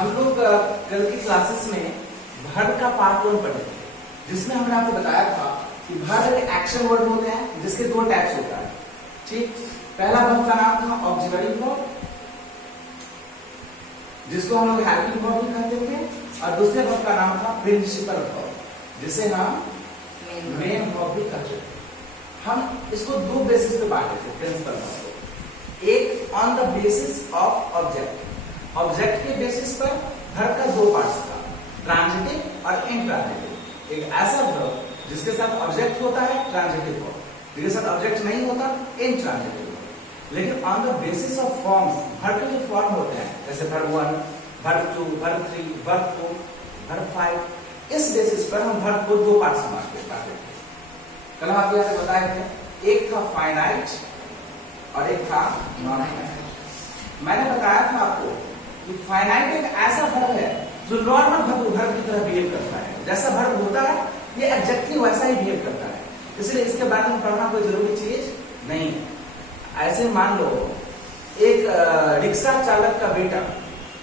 हम लोग कल की क्लासेस में वर्ब का पार्ट 1 पढ़े थे, जिसमें हमने आपको बताया था कि वर्ब एक एक्शन वर्ड होते हैं जिसके दो टाइप्स होता है। ठीक, पहला वर्ब का नाम था ऑक्सिलरी वर्ब, जिसको हम लोग हेल्पिंग वर्ब भी कहते थे, और दूसरे वर्ब का नाम था प्रिंसिपल वर्ब, जिसे हम मेन वर्ब भी कहते थे। हम इसको दो बेसिस पे बांटे थे प्रिंसिपल वर्ब को। एक on the basis of object, object के बेसिस पर वर्ब का दो पार्ट्स था, ट्रांजिटिव और इंट्रांजिटिव। एक ऐसा वर्ब जिसके साथ ऑब्जेक्ट होता है ट्रांजिटिव वर्ब, जिसके साथ ऑब्जेक्ट नहीं होता इंट्रांजिटिव वर्ब। लेकिन on the basis of forms, verb के जो फॉर्म होते हैं जैसे verb 1, verb 2, verb 3, verb 4, verb 5, इस बेसिस पर हम वर्ब को दो पार्ट्स में बांटते थे। कल हम आपको यहाँ से बताए थे, एक था फाइनाइट और एक था नॉन फाइनाइट। मैंने बताया था आपको कि फाइनाइट एक ऐसा वर्ब है जो नॉर्मल वर्ब की तरह बिहेव करता है। जैसा वर्ब होता है ये एग्जैक्टली वैसा ही बिहेव करता है, इसलिए इसके बारे में पढ़ना कोई जरूरी चीज नहीं है। ऐसे मान लो एक रिक्शा चालक का बेटा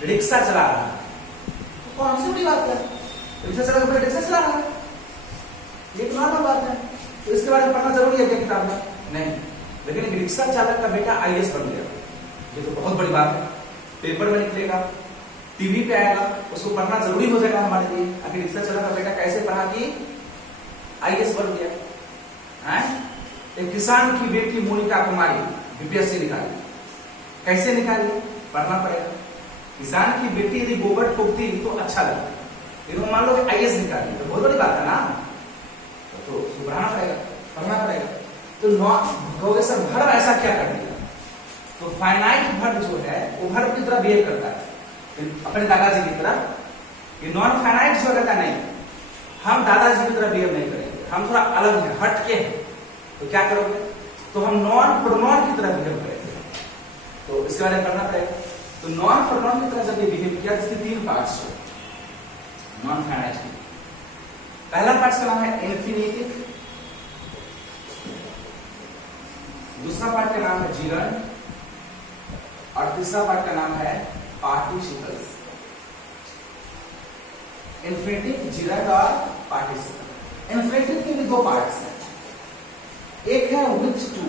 रिक्शा चला रहा है, तो कौन सी बड़ी बात है, रिक्शा चालक का बेटा रिक्शा चला रहा है, ये नॉर्मल बात है, तो इसके बारे में पढ़ना जरूरी है क्या किताब में? नहीं। लेकिन रिक्शा चालक का बेटा आईएएस बन गया, ये तो बहुत बड़ी बात है, पेपर में निकलेगा, टीवी पे आएगा, उसको पढ़ना जरूरी हो जाएगा हमारे लिए। अगर रिक्शा चालक का बेटा कैसे पढ़ा कि आईएएस बन गया है? एक किसान की बेटी मोनिका कुमारी बीपीएससी निकाली, कैसे निकाली? पढ़ना पड़ेगा। किसान की बेटी यदि गोबर ठोकती तो अच्छा लगता, लेकिन मान लो कि आईएएस निकाली तो बहुत बड़ी बात है ना, तो पढ़ना पड़ेगा, पढ़ना पड़ेगा। तो नॉन सर वर्ब ऐसा क्या कर दिया? तो फाइनाइट वर्ब जो है वो वर्ब की तरह बिहेव करता है अपने दादाजी की तरह। ये नॉन फाइनाइट जो रहता नहीं, हम दादाजी की तरह बिहेव नहीं करेंगे, हम थोड़ा अलग है, हटके हैं। तो क्या करोगे? तो हम नॉन प्रोनाउन की तरह बिहेव करेंगे, तो इसके बारे में पढ़ना पड़ेगा। तो नॉन प्रोनाउन की तरह जब ये बिहेव किया, इसके तीन पार्ट्स है नॉन फाइनाइट की। पहला पार्ट का नाम है इन्फिनेटिव, दूसरा पार्ट का नाम है जिरंड, और तीसरा पार्ट का नाम है पार्टिसिपल्स। इन्फिनेटिव, जिरंड और पार्टिसिपल। इन्फिनेटिव के भी दो पार्ट्स हैं, एक है विथ टू,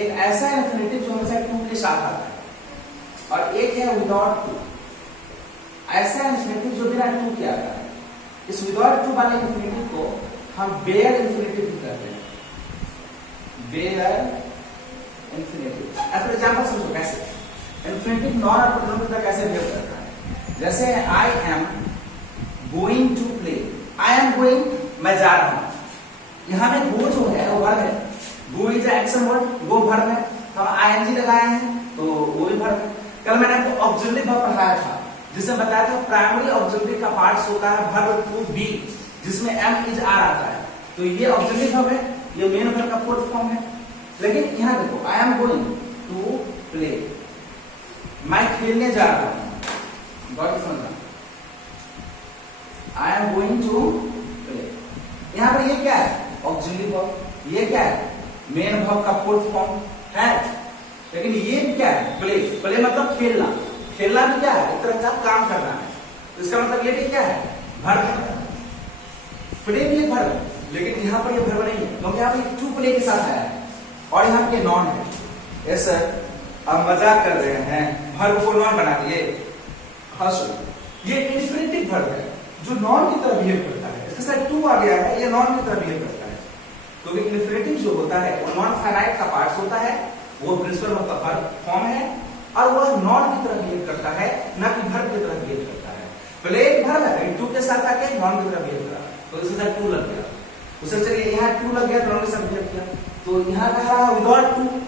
एक ऐसा इन्फिनेटिव जो हमेशा टू के साथ आता है, और एक है विदाउट टू, ऐसा इन्फिनेटिव जो बिना टू के आता है। इस विदाउट टू वाले इन्फिनेटिव को हम बेयर इन्फिनेटिव कहते हैं, बेयर इन्फिनेटिव। एज एग्जांपल समझो कैसे इन्फिनेटिव नॉन प्रोनाउन कैसे बिहेव करता है। जैसे I am going to play, I am going, मैं जा रहा हूं। यहां में गो जो है वो वर्ब है, go is action word, go verb है, तो आईएनजी लगाए हैं तो वो भी वर्ब है। कल मैंने आपको ऑक्सिलरी वर्ब पढ़ाया था, जिसमें बताया था प्राइमरी ऑक्सिलरी का पार्ट्स होता है वर्ब टू बी, जिसमें एम इज आर आता है, तो ये ऑक्सिलरी वर्ब है, ये मेन वर्ब का फोर्थ फॉर्म है। लेकिन यहां देखो, I am going to play, मैं खेलने जा रहा हूं, गौर से समझना, I am going to play. यहां पर ये क्या है? ऑक्सिलरी वर्ब, ये क्या है? मेन वर्ब का फोर्थ फॉर्म है। लेकिन ये क्या है? प्ले, प्ले मतलब खेलना, खेलना भी क्या है? एक तरह का काम करना है, तो इसका मतलब ये भी क्या है? वर्ब है। प्ले भी एक वर्ब है, लेकिन यहाँ पर ये वर्ब नहीं है, क्योंकि यहाँ पर टू प्ले के साथ आया है और यहाँ पे नॉन है। यस सर, आप मजाक कर रहे हैं, वर्ब को नॉन बना दिए। हाँ सर, ये इन्फिनेटिव वर्ब है जो नॉन की तरह बिहेव करता है, इसके साथ टू आ गया है, ये नॉन की तरह बिहेव करता है। क्योंकि इन्फिनेटिव जो होता है वो नॉन फाइनाइट का पार्ट होता है, वो प्रिंसिपल वर्ब फॉर्म है, और वह नॉन की तरह बिहेव करता है, ना कि वर्ब की तरह बिहेव करता है। प्ले एक वर्ब है, टू के साथ आके नॉन की तरह बिहेव करा, तो इसके साथ टू लग गया, उसे चलिए यहाँ टू लग गया तो नॉन के साथ बिहेव किया। तो यहाँ कहा विदाउट टू,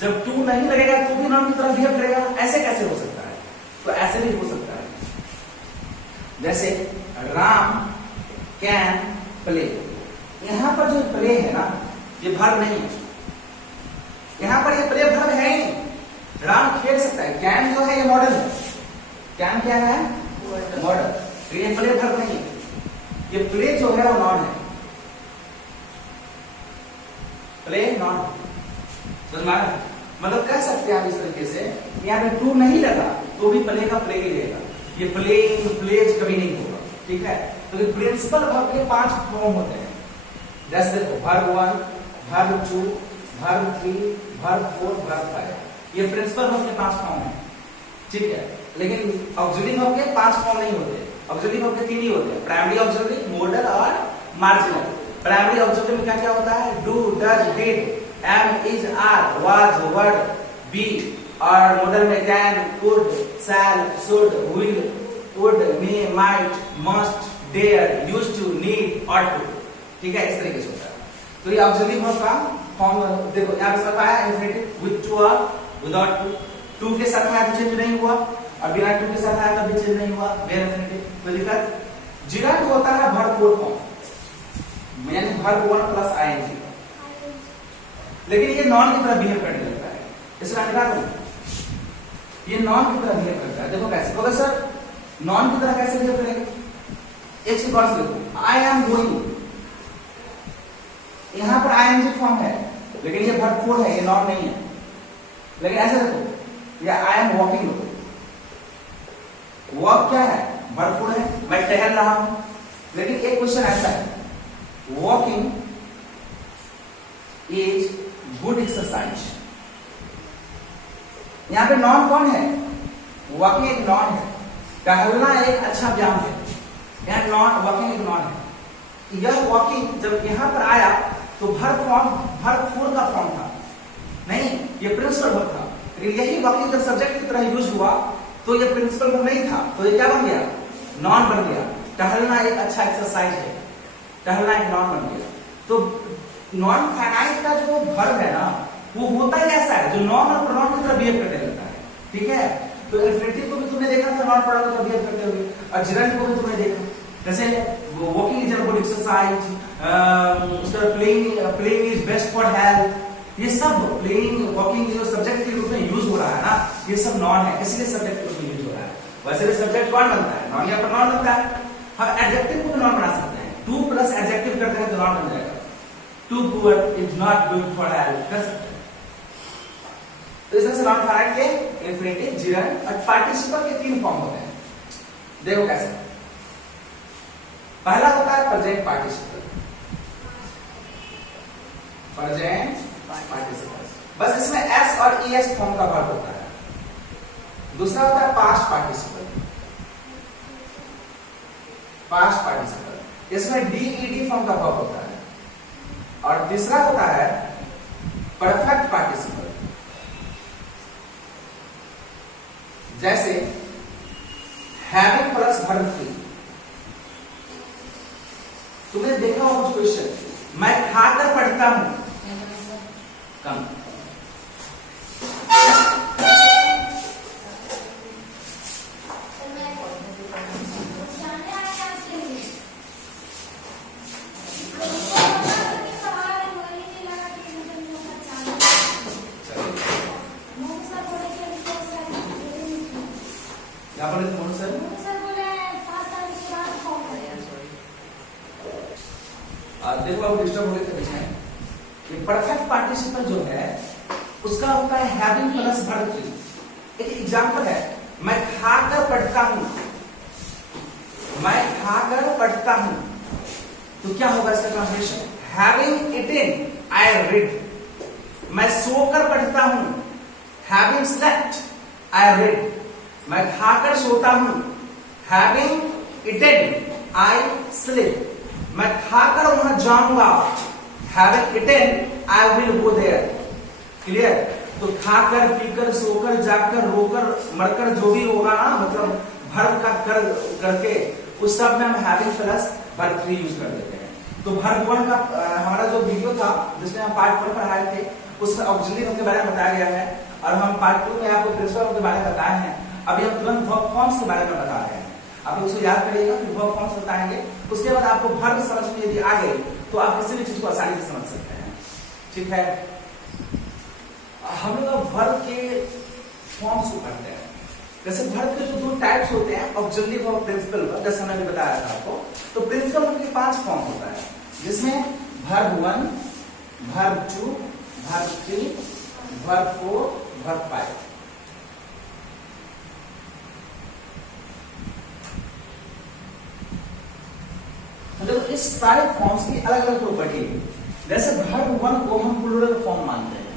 जब टू नहीं लगेगा तो भी नॉन की तरह बिहेव करेगा, ऐसे कैसे हो सकता है? तो ऐसे भी हो सकता है, जैसे राम कैन प्ले, यहां पर जो प्ले है ना, ये वर्ब नहीं है, यहां पर ये प्ले वर्ब है ही नहीं, राम खेल सकता है। कैन जो है ये मॉडल है, कैन क्या है? मॉडल, तो ये प्ले वर्ब नहीं है, ये प्ले जो है वो नॉन है, प्ले नॉन। समझ में आ रहा है? मतलब कह सकते हैं आप इस तरीके से, यहाँ पे टू नहीं लगा तो भी प्ले का प्ले ही रहेगा, ये प्लेइंग प्लेज कभी नहीं होगा, ठीक है। तो ये प्रिंसिपल वर्ब के 5 फॉर्म होते हैं। जैसे देखो verb 1, verb 2, verb 3, verb 4, verb 5। ये प्रिंसिपल वर्ब के 5 फॉर्म है, ठीक है। लेकिन ऑक्सिलरी वर्ब के 5 फॉर्म नहीं होते। ऑक्सिलरी वर्ब के 3 ही होते हैं, प्राइमरी ऑक्सिलरी, मोडल और मार्जिनल। प्राइमरी ऑक्सिलरी में क्या क्या होता है? Do, does, did, am, is, are, was, were, be. और मोडल में can, could, shall, should, will, would, may, might, must, dare, used to, need, ought to, ठीक है। इस तरीके से होता है। तो ये ऑक्सिलरी वर्ब का फॉर्म देखो, यहाँ पे सब आया इंफिनिटिव विद टू और विदाउट टू। टू के साथ आया तो चेंज नहीं हुआ, और बिना टू के साथ आया तब भी चेंज नहीं हुआ, वेर इंफिनिटिव। कोई दिक्कत? जिरंड होता है वर्ब 4 फॉर्म, यानी वर्ब 1 प्लस आईएनजी। लेकिन ये नॉन की तरह बिहेव करने लगता है, इसलिए हटा दूं, ये नॉन की तरह बिहेव करता है। देखो कैसे? तो सर नॉन की तरह कैसे बिहेव करेगा? एक चीज और से देखो, आई एम गोइंग, यहां पर आईएनजी फॉर्म है, लेकिन ये वर्ब 4 है, ये नॉन नहीं है। लेकिन ऐसे देखो, या आई एम वॉकिंग, वॉक क्या है? वर्ब 4 है, मैं टहल रहा हूं। लेकिन एक क्वेश्चन ऐसा है, वॉकिंग इज गुड एक्सरसाइज, यहां पे नॉन कौन है? वॉकिंग एक नॉन है, टहलना एक अच्छा व्यायाम है, यहां नॉन, वॉकिंग एक नॉन है। यह वॉकिंग जब यहां पर आया तो वर्ब 4 का फॉर्म था, नहीं, ये प्रिंसिपल वर्ब था। लेकिन यही वॉकिंग जब सब्जेक्ट की तरह यूज हुआ तो ये प्रिंसिपल वर्ब नहीं था, तो ये क्या बन गया? नॉन बन गया। टहलना एक अच्छा एक्सरसाइज है, टहलना एक नॉन बन गया। तो नॉन फाइनाइट का जो वर्ब है ना, वो होता ही ऐसा है, जो नॉन और प्रोनाउन की तरह बिहेव करने लगता है, ठीक है। तो इंफिनिटिव को भी तुमने देखा था नॉन प्रोनाउन की तरह बिहेव करते हुए, और जिरंड को भी तुमने देखा। जैसे walking is a good exercise, उसका playing is best for health, ये सब प्लेइंग, वॉकिंग जो सब्जेक्ट के रूप में यूज हो रहा है ना, ये सब नॉन है, किसी के सब्जेक्ट के रूप में यूज हो रहा है। वैसे भी सब्जेक्ट कौन बनता है? नॉन या प्रोनाउन बनता है। हम एडजेक्टिव को भी नॉन बना सकते हैं, टू प्लस एडजेक्टिव करते हैं तो नॉन बन जाएगा। To pour is not good for health कर सकते हैं। तो इस तरह से नॉन फाइनाइट के इंफिनिटिव, जिरंड और पार्टिसिपल के 3 फॉर्म होते हैं। देखो कैसे? पहला होता है प्रेजेंट पार्टिसिपल, प्रेजेंट पार्टिसिपल, बस इसमें एस और ईएस फॉर्म का वर्ब होता है। दूसरा होता है पास्ट पार्टिसिपल, पास्ट पार्टिसिपल, इसमें डीईडी फॉर्म का वर्ब होता है। और तीसरा होता है परफेक्ट पार्टिसिपल, जैसे हैविंग प्लस वर्ब 3। तुमने देखा होगा उस क्वेश्चन, मैं खाकर पढ़ता हूं, कम देखो अब डिस्टर्ब हो गए थे बीच में। ये परफेक्ट पार्टिसिपल जो है उसका होता है हैविंग प्लस वर्ब 3। एक एग्जांपल है, मैं खाकर पढ़ता हूं, मैं खाकर पढ़ता हूं, तो क्या होगा इसका translation? Having eaten I read. मैं सोकर पढ़ता हूं, हैविंग स्लेप्ट आई रीड। मैं खाकर सोता हूं, हैविंग ईटन आई स्लीप। मैं खाकर वहां जाऊंगा, having eaten I will go there. Clear? तो खाकर, पीकर, सोकर, जाकर, रोकर, मरकर जो भी होगा ना, मतलब वर्ब का कर करके उस सब में हम हैविंग प्लस वर्ब 3 यूज कर देते हैं। तो वर्ब 1 का हमारा जो वीडियो था जिसमें हम पार्ट 1 पढ़ाए थे, उसमें ऑक्सिलरी वर्ब के बारे में बताया गया है, और हम पार्ट 2 में आपको प्रिंसिपल वर्ब के बारे में बताए हैं। अभी हम तुरंत वर्ब फॉर्म्स के बारे में बता रहे हैं। आप उसको याद करिएगा, फिर वर्ब फॉर्म्स बताएंगे। उसके बाद आपको वर्ब समझ में यदि आ गई तो आप किसी भी चीज को आसानी से समझ सकते हैं। ठीक है, हम लोग वर्ब के फॉर्म्स को पढ़ते हैं। जैसे वर्ब के जो 2 टाइप्स होते हैं, ऑक्सिलरी वर्ब, प्रिंसिपल वर्ब, जैसे मैंने बताया था आपको। तो प्रिंसिपल वर्ब के 5 फॉर्म होता है, जिसमें verb 1, verb 2, verb 3, verb 4, verb 5। इस सारे फॉर्म्स की अलग अलग प्रॉपर्टी है। जैसे वर्ब वन को हम प्लूरल फॉर्म मानते हैं,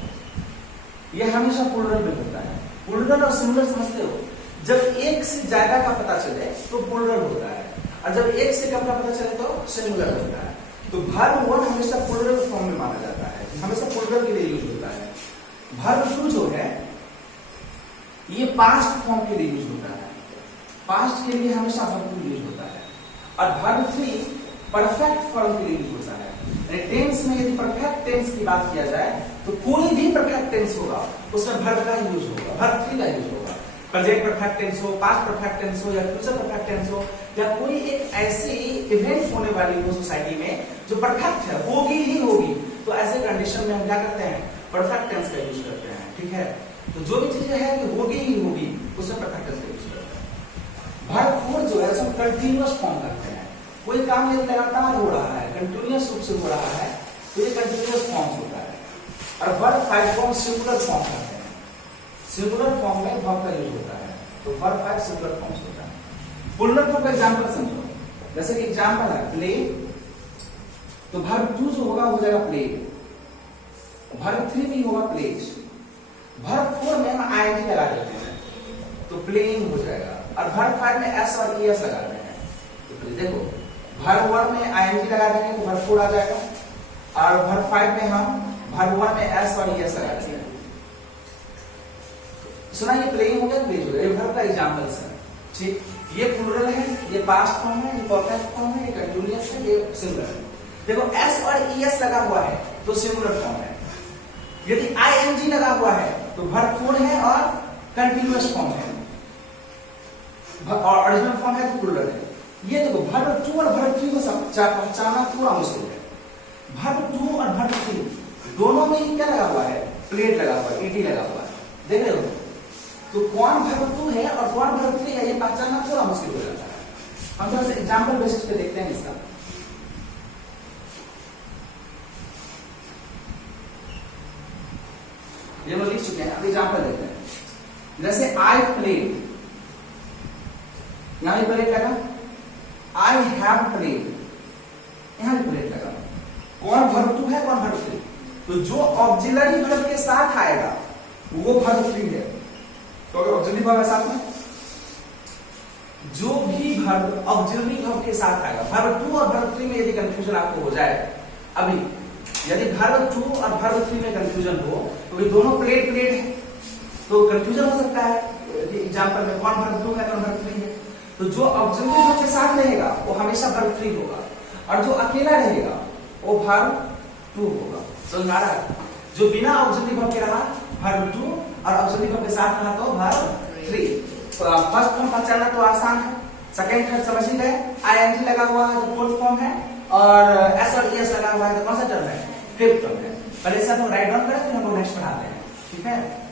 ये हमेशा प्लूरल में होता है। प्लूरल और सिंगुलर समझते हो, जब एक से ज्यादा का पता चले तो प्लूरल होता है, और जब एक से कम का पता चले तो सिंगुलर होता है। तो वर्ब वन हमेशा प्लूरल फॉर्म में माना जाता है, हमेशा प्लूरल के लिए यूज होता है। वर्ब टू जो है ये पास्ट फॉर्म के लिए यूज होता है, पास्ट के लिए हमेशा वर्ब टू यूज होता है। और वर्ब थ्री परफेक्ट फॉर्म के लिए यूज होता है। टेंस में यदि परफेक्ट टेंस की बात किया जाए तो कोई भी परफेक्ट टेंस होगा उसमें वर्ब का यूज होगा, वर्ब थ्री का यूज होगा। प्रेजेंट परफेक्ट टेंस हो, पास्ट परफेक्ट टेंस हो, या फ्यूचर परफेक्ट टेंस हो, या कोई एक ऐसी इवेंट होने वाली हो सोसाइटी में जो परफेक्ट है, होगी ही होगी, तो ऐसे कंडीशन में हम क्या करते हैं, परफेक्ट टेंस का यूज करते हैं। ठीक है, तो जो भी चीजें है कि होगी ही होगी उसमें परफेक्ट टेंस का यूज करते हैं। वर्ब फोर जो है हम कंटिन्यूअस फॉर्म करते हैं। कोई काम यदि लगातार हो रहा है, कंटिन्यूअस रूप से हो रहा है, तो ये कंटिन्यूअस फॉर्म होता है। और वर्ब फाइव को हम सिंगुलर फॉर्म करते हैं, सिंगुलर फॉर्म में वर्ब का यूज होता है, तो वर्ब फाइव सिंगुलर फॉर्म होता है। प्लूरल फॉर्म का एग्जांपल समझो, जैसे कि एग्जांपल है प्ले, तो वर्ब टू जो होगा हो जाएगा प्ले, वर्ब थ्री भी होगा प्लेज, वर्ब फोर में हम आईएनजी लगा देते हैं तो प्लेइंग हो जाएगा, और वर्ब फाइव में एस और ईएस लगाते हैं। तो देखो वर्ब वन में आईएनजी लगा देंगे तो वर्ब फोर आ जाएगा, और वर्ब फाइव में हम वर्ब वन में एस और ईएस लगा देंगे। सुना, ये प्लेइंग हो गया, प्लेज हो गया, ये वर्ब का एग्जांपल्स है। ठीक, ये प्लूरल है, ये पास्ट फॉर्म है, ये परफेक्ट फॉर्म है, ये कंटीन्यूअस है, ये सिंगुलर है। देखो एस और ईएस लगा हुआ है तो सिंगुलर फॉर्म है, यदि आईएनजी लगा हुआ है तो वर्ब फोर है और कंटीन्यूअस फॉर्म है, और ओरिजिनल फॉर्म है तो प्लूरल है। ये देखो वर्ब टू और वर्ब थ्री को पहचानना थोड़ा मुश्किल है। वर्ब टू और वर्ब थ्री दोनों में क्या लगा हुआ है, प्लेट लगा हुआ है, ईटी लगा हुआ है, देख रहे हो। तो कौन वर्ब टू है और कौन वर्ब थ्री है ये पहचानना थोड़ा मुश्किल हो जाता है। हम थोड़ा सा एग्जाम्पल बेसिस पे देखते हैं इसका। ये लोग लिख चुके हैं, अब एग्जाम्पल देखते हैं। जैसे आई प्लेड, यहां भी प्लेट लगा, आई हैव प्लेड, यहां भी प्लेट लगा। कौन वर्ब टू है कौन वर्ब थ्री, तो जो ऑक्सिलरी वर्ब के साथ आएगा वो वर्ब थ्री है। तो अगर ऑक्सिलरी वर्ब के साथ में जो भी वर्ब ऑक्सिलरी वर्ब के साथ आएगा, वर्ब टू और वर्ब थ्री में यदि कंफ्यूजन आपको हो जाए, अभी यदि वर्ब टू और वर्ब थ्री में कंफ्यूजन हो तो ये दोनों प्लेट प्लेट है तो कंफ्यूजन हो सकता है। एग्जांपल में कौन वर्ब टू है कौन वर्ब थ्री है, तो जो ऑक्सिलरी वर्ब के साथ रहेगा वो हमेशा वर्ब थ्री होगा, और जो अकेला रहेगा वो वर्ब टू होगा। समझ आ रहा है, जो बिना ऑक्सिलरी वर्ब के रहा वर्ब टू और ऑक्सिलरी वर्ब के साथ रहा तो वर्ब थ्री। फर्स्ट फॉर्म पहचानना तो आसान है, सेकंड थर्ड समझ ही गए। आईएनजी लगा हुआ है तो फोर्थ फॉर्म है, और एस और ईएस लगा हुआ है तो कौन सा टर्म है, फिफ्थ टर्म है। पहले से हम राइट डाउन करें फिर हम नेक्स्ट पढ़ाते हैं। ठीक है।